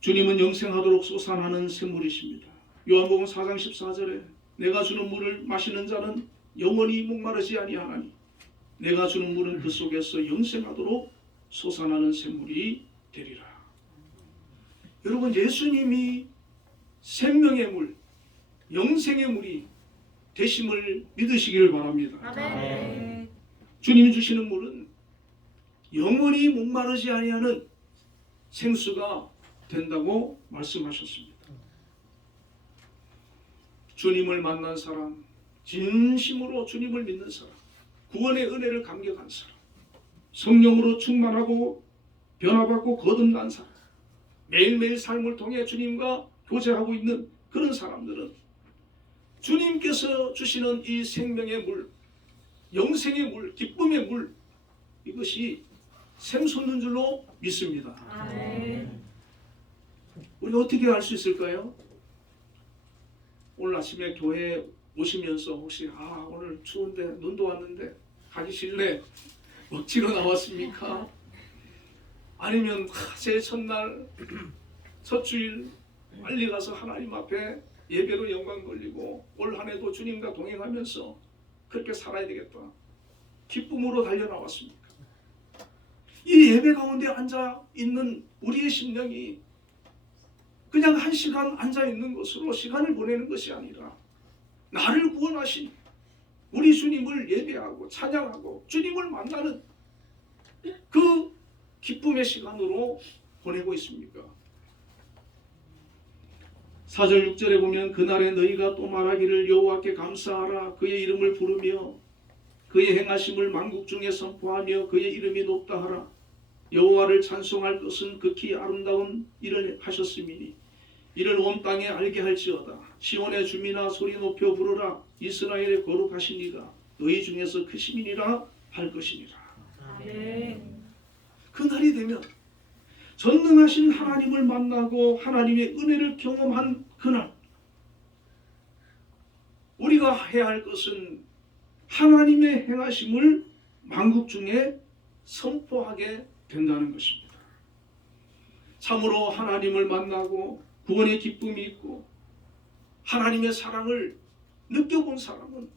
주님은 영생하도록 솟아나는 샘물이십니다. 요한복음 4장 14절에 내가 주는 물을 마시는 자는 영원히 목마르지 아니하나니 내가 주는 물은 그 속에서 영생하도록 솟아나는 샘물이 되리라. 여러분, 예수님이 생명의 물, 영생의 물이 되심을 믿으시기를 바랍니다. 아멘. 주님이 주시는 물은 영원히 목마르지 아니하는 생수가 된다고 말씀하셨습니다. 주님을 만난 사람, 진심으로 주님을 믿는 사람, 구원의 은혜를 감격한 사람, 성령으로 충만하고 변화받고 거듭난 사람, 매일매일 삶을 통해 주님과 교제하고 있는 그런 사람들은 주님께서 주시는 이 생명의 물, 영생의 물, 기쁨의 물, 이것이 샘솟는 줄로 믿습니다. 아멘. 우리가 어떻게 알 수 있을까요? 오늘 아침에 교회 오시면서 혹시 오늘 추운데 눈도 왔는데 가기 싫네, 억지로 나왔습니까? 아니면 제 첫날 첫 주일 빨리 가서 하나님 앞에 예배로 영광 돌리고 올 한 해도 주님과 동행하면서 그렇게 살아야 되겠다, 기쁨으로 달려나왔습니까? 이 예배 가운데 앉아 있는 우리의 심령이 그냥 한 시간 앉아 있는 것으로 시간을 보내는 것이 아니라 나를 구원하신 우리 주님을 예배하고 찬양하고 주님을 만나는 그 기쁨의 시간으로 보내고 있습니까? 4절 6절에 보면 그날에 너희가 또 말하기를 여호와께 감사하라, 그의 이름을 부르며 그의 행하심을 만국 중에 선포하며 그의 이름이 높다 하라. 여호와를 찬송할 것은 극히 아름다운 일을 하셨음이니 이를 온 땅에 알게 할지어다. 시온의 주민아 소리 높여 부르라. 이스라엘의 거룩하신 이가 너희 중에서 크심이니라 할 것이니라. 아멘. 그날이 되면 전능하신 하나님을 만나고 하나님의 은혜를 경험한 그날, 우리가 해야 할 것은 하나님의 행하심을 만국 중에 선포하게 된다는 것입니다. 참으로 하나님을 만나고 구원의 기쁨이 있고 하나님의 사랑을 느껴본 사람은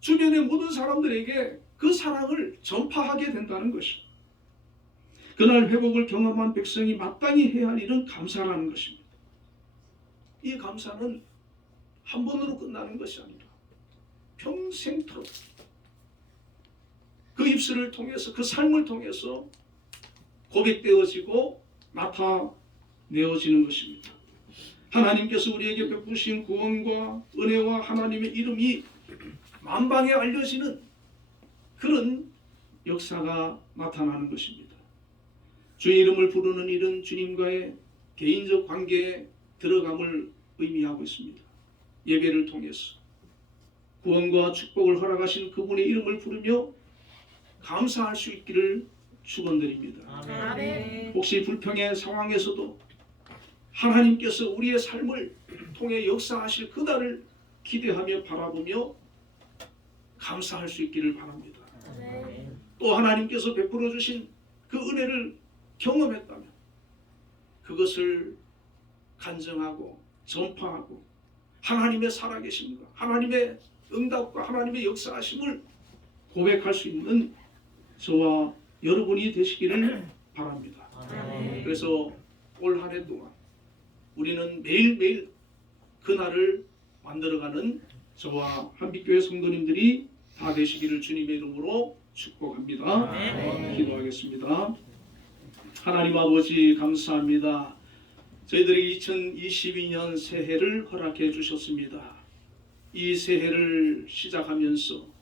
주변의 모든 사람들에게 그 사랑을 전파하게 된다는 것입니다. 그날 회복을 경험한 백성이 마땅히 해야 할 일은 감사라는 것입니다. 이 감사는 한 번으로 끝나는 것이 아니라 평생토록 그 입술을 통해서, 그 삶을 통해서 고백되어지고 나타내어지는 것입니다. 하나님께서 우리에게 베푸신 구원과 은혜와 하나님의 이름이 만방에 알려지는 그런 역사가 나타나는 것입니다. 주의 이름을 부르는 일은 주님과의 개인적 관계에 들어감을 의미하고 있습니다. 예배를 통해서 구원과 축복을 허락하신 그분의 이름을 부르며 감사할 수 있기를 축원드립니다. 아멘. 혹시 불평의 상황에서도 하나님께서 우리의 삶을 통해 역사하실 그날을 기대하며 바라보며 감사할 수 있기를 바랍니다. 아멘. 또 하나님께서 베풀어 주신 그 은혜를 경험했다면 그것을 간증하고 전파하고 하나님의 살아계심과 하나님의 응답과 하나님의 역사하심을 고백할 수 있는 저와 여러분이 되시기를 바랍니다. 아멘. 그래서 올 한 해 동안 우리는 매일매일 그날을 만들어가는 저와 한빛교회 성도님들이 다 되시기를 주님의 이름으로 축복합니다. 아멘. 기도하겠습니다. 하나님 아버지 감사합니다. 저희들이 2022년 새해를 허락해 주셨습니다. 이 새해를 시작하면서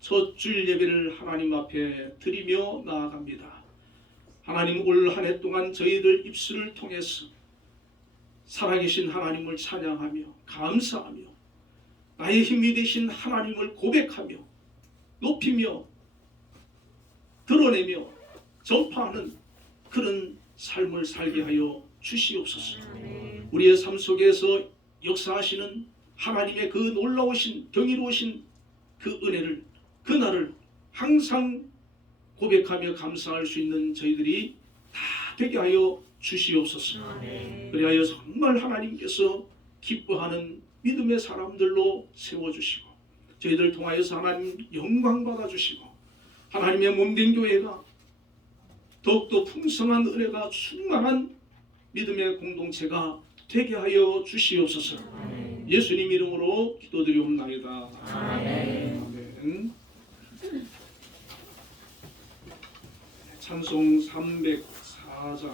첫 주일 예배를 하나님 앞에 드리며 나아갑니다. 하나님, 올 한 해 동안 저희들 입술을 통해서 살아계신 하나님을 찬양하며 감사하며 나의 힘이 되신 하나님을 고백하며 높이며 드러내며 전파하는 그런 삶을 살게 하여 주시옵소서. 우리의 삶 속에서 역사하시는 하나님의 그 놀라우신 경이로우신 그 은혜를, 그날을 항상 고백하며 감사할 수 있는 저희들이 다 되게 하여 주시옵소서. 그리하여 정말 하나님께서 기뻐하는 믿음의 사람들로 세워주시고 저희들 통하여서 하나님 영광 받아주시고 하나님의 몸된 교회가 더욱더 풍성한 은혜가 충만한 믿음의 공동체가 되게 하여 주시옵소서. 예수님 이름으로 기도드리옵나이다. 아멘. 찬송 304장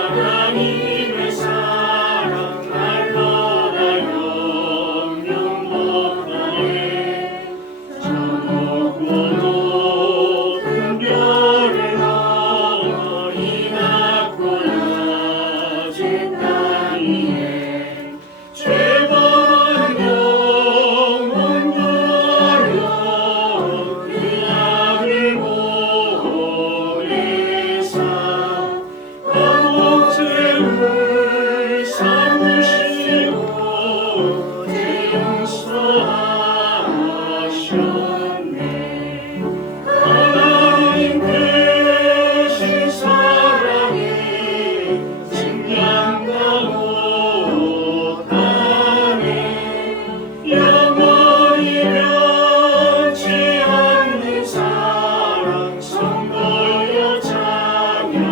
하나님의 사랑 날마다 영영롭다네 저 높고 높은 별을 넘어 이 낮고 낮은 땅 위에 죄범한 영혼 걸어 그 아들 보내사 한옥제물 삼으시고 대용서하셨네. 하나님 되신 사랑에 증량다 못하네. 영원히 변치 않는 사랑 성도여 찬양하세.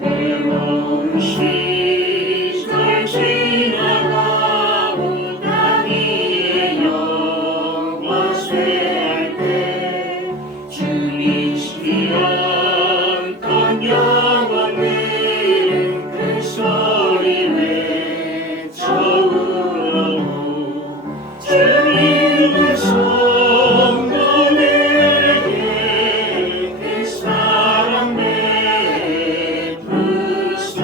외로운 시절 지나가고 땅 위에 영광 쇠할 때 주이지 않던 영혼들은 큰 소리 외쳐 울어도 주님은 성도들에게 그 사랑 베푸사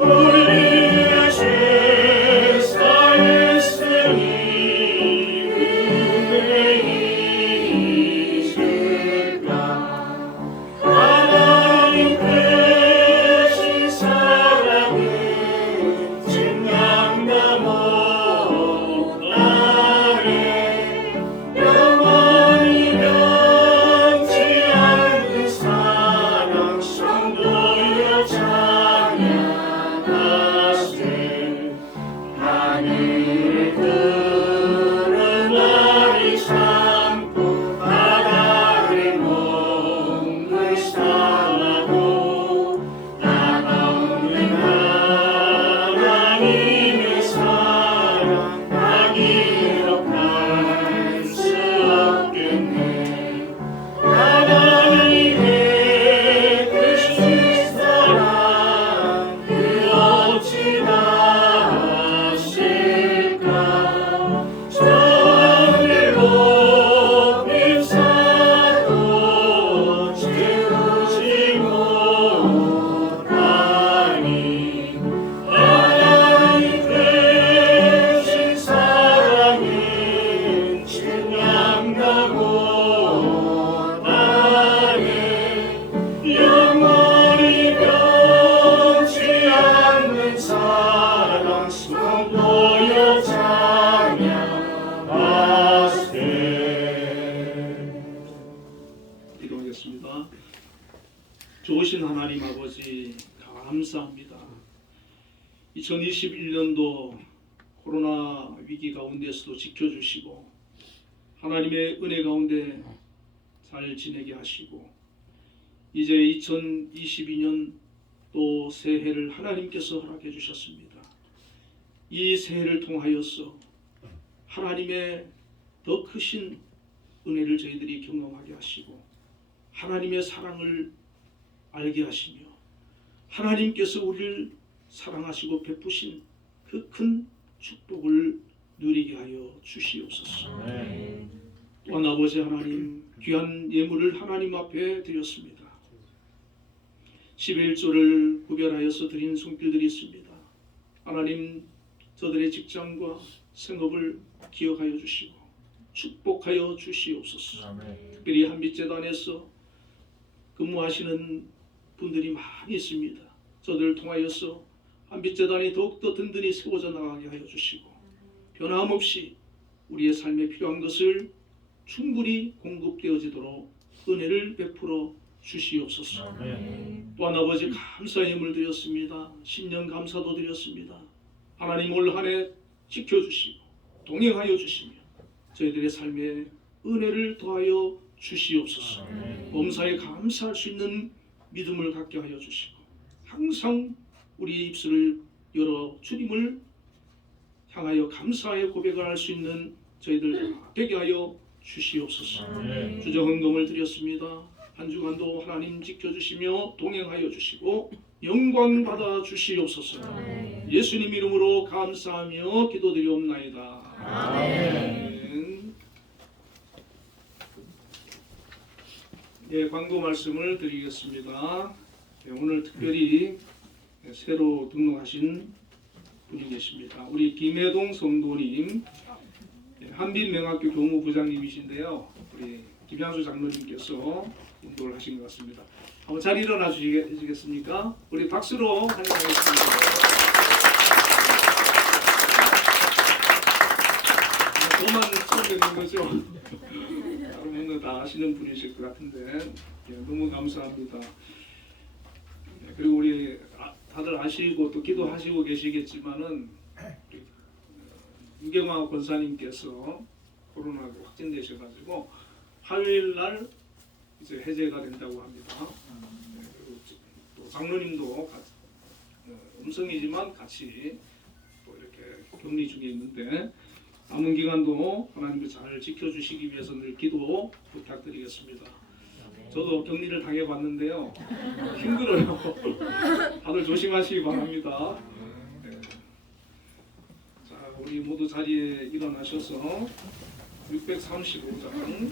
우리의 죄 사했으니 은혜 있을까. 하나님 되신 사랑은 증량다 못하네. 영원히 변치 않는 사랑 성도여 찬양하세. 하늘을 구름아리 삼고 바다를 몸을 삼하고 나가없는 하나님의 사랑 다 기록할 수 없겠네. 하나님의 크신 사랑 그 어찌 다실까. 저 하늘 높이 사도 채우지 못하니 하나님 되신 사랑은 증량다 못하네. 영원히 변치 않는 사랑 성도여 찬양하세. 기도하겠습니다. 좋으신 하나님 아버지 감사합니다. 2021년도 코로나 위기 가운데서도 지켜주시고 하나님의 은혜 가운데 잘 지내게 하시고 이제 2022년 또 새해를 하나님께서 허락해 주셨습니다. 이 새해를 통하여서 하나님의 더 크신 은혜를 저희들이 경험하게 하시고 하나님의 사랑을 알게 하시며 하나님께서 우리를 사랑하시고 베푸신 그 큰 축복을 누리게 하여 주시옵소서. 또한 아버지 하나님 귀한 예물을 하나님 앞에 드렸습니다. 11조를 구별하여서 드린 손길들이 있습니다. 하나님, 저들의 직장과 생업을 기억하여 주시고 축복하여 주시옵소서. 특별히 한빛재단에서 근무하시는 분들이 많이 있습니다. 저들을 통하여서 한빛재단이 더욱더 든든히 세워져 나가게 하여 주시고 변함없이 우리의 삶에 필요한 것을 충분히 공급되어지도록 은혜를 베풀어 주시옵소서. 또한 아버지, 감사의 예물 드렸습니다. 신년 감사도 드렸습니다. 하나님, 올 한 해 지켜주시고 동행하여 주시며 저희들의 삶에 은혜를 더하여 주시옵소서. 범사에 감사할 수 있는 믿음을 갖게 하여 주시고 항상 우리의 입술을 열어 주님을 향하여 감사의 고백을 할 수 있는 저희들 되게 하여 주시옵소서. 주정 헌금을 드렸습니다. 한 주간도 하나님 지켜주시며 동행하여 주시고 영광 받아 주시옵소서. 예수님 이름으로 감사하며 기도드리옵나이다. 아멘. 예, 광고 말씀을 드리겠습니다. 예, 오늘 특별히 새로 등록하신 분이 계십니다. 우리 김혜동 성도님, 한빛명학교 교무부장님이신데요. 우리 김양수 장로님께서 인도를 하신 것 같습니다. 한번 잘 일어나 주시겠습니까? 우리 박수로 환영하겠습니다. 저만 처음 뵙는 거죠? 다른 분들 다 아시는 분이실 것 같은데 예, 너무 감사합니다. 예, 그리고 우리 다들 아시고 또 기도하시고 계시겠지만은 유경화 권사님께서 코로나가 확진되셔가지고 화요일 날 이제 해제가 된다고 합니다. 네, 그리고 또 장로님도 음성이지만 같이 또 이렇게 격리 중에 있는데 남은 기간도 하나님을 잘 지켜주시기 위해서 늘 기도 부탁드리겠습니다. 저도 격리를 당해봤는데요. 힘들어요. 다들 조심하시기 바랍니다. 네. 자, 우리 모두 자리에 일어나셔서 635장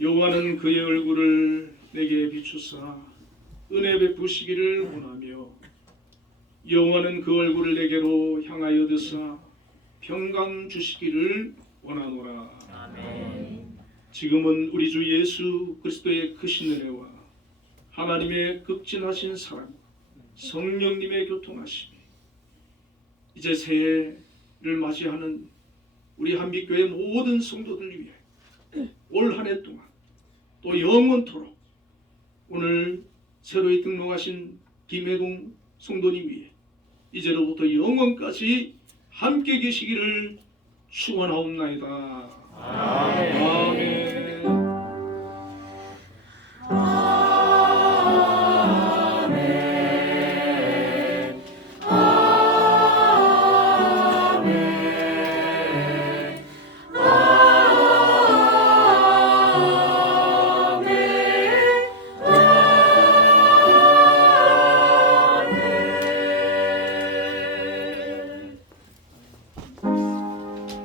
여호와는 그의 얼굴을 내게 비추사 은혜 베푸시기를 원하며 여호와는 그 얼굴을 내게로 향하여 드사 평강 주시기를 원하노라. 아멘. 지금은 우리 주 예수 그리스도의 크신 은혜와 하나님의 극진하신 사랑, 성령님의 교통하심이 이제 새해를 맞이하는 우리 한빛교회 모든 성도들 위해 올 한 해 동안 또 영원토록 오늘 새로이 등록하신 김혜동 성도님 위해 이제로부터 영원까지 함께 계시기를 축원하옵나이다. 아멘.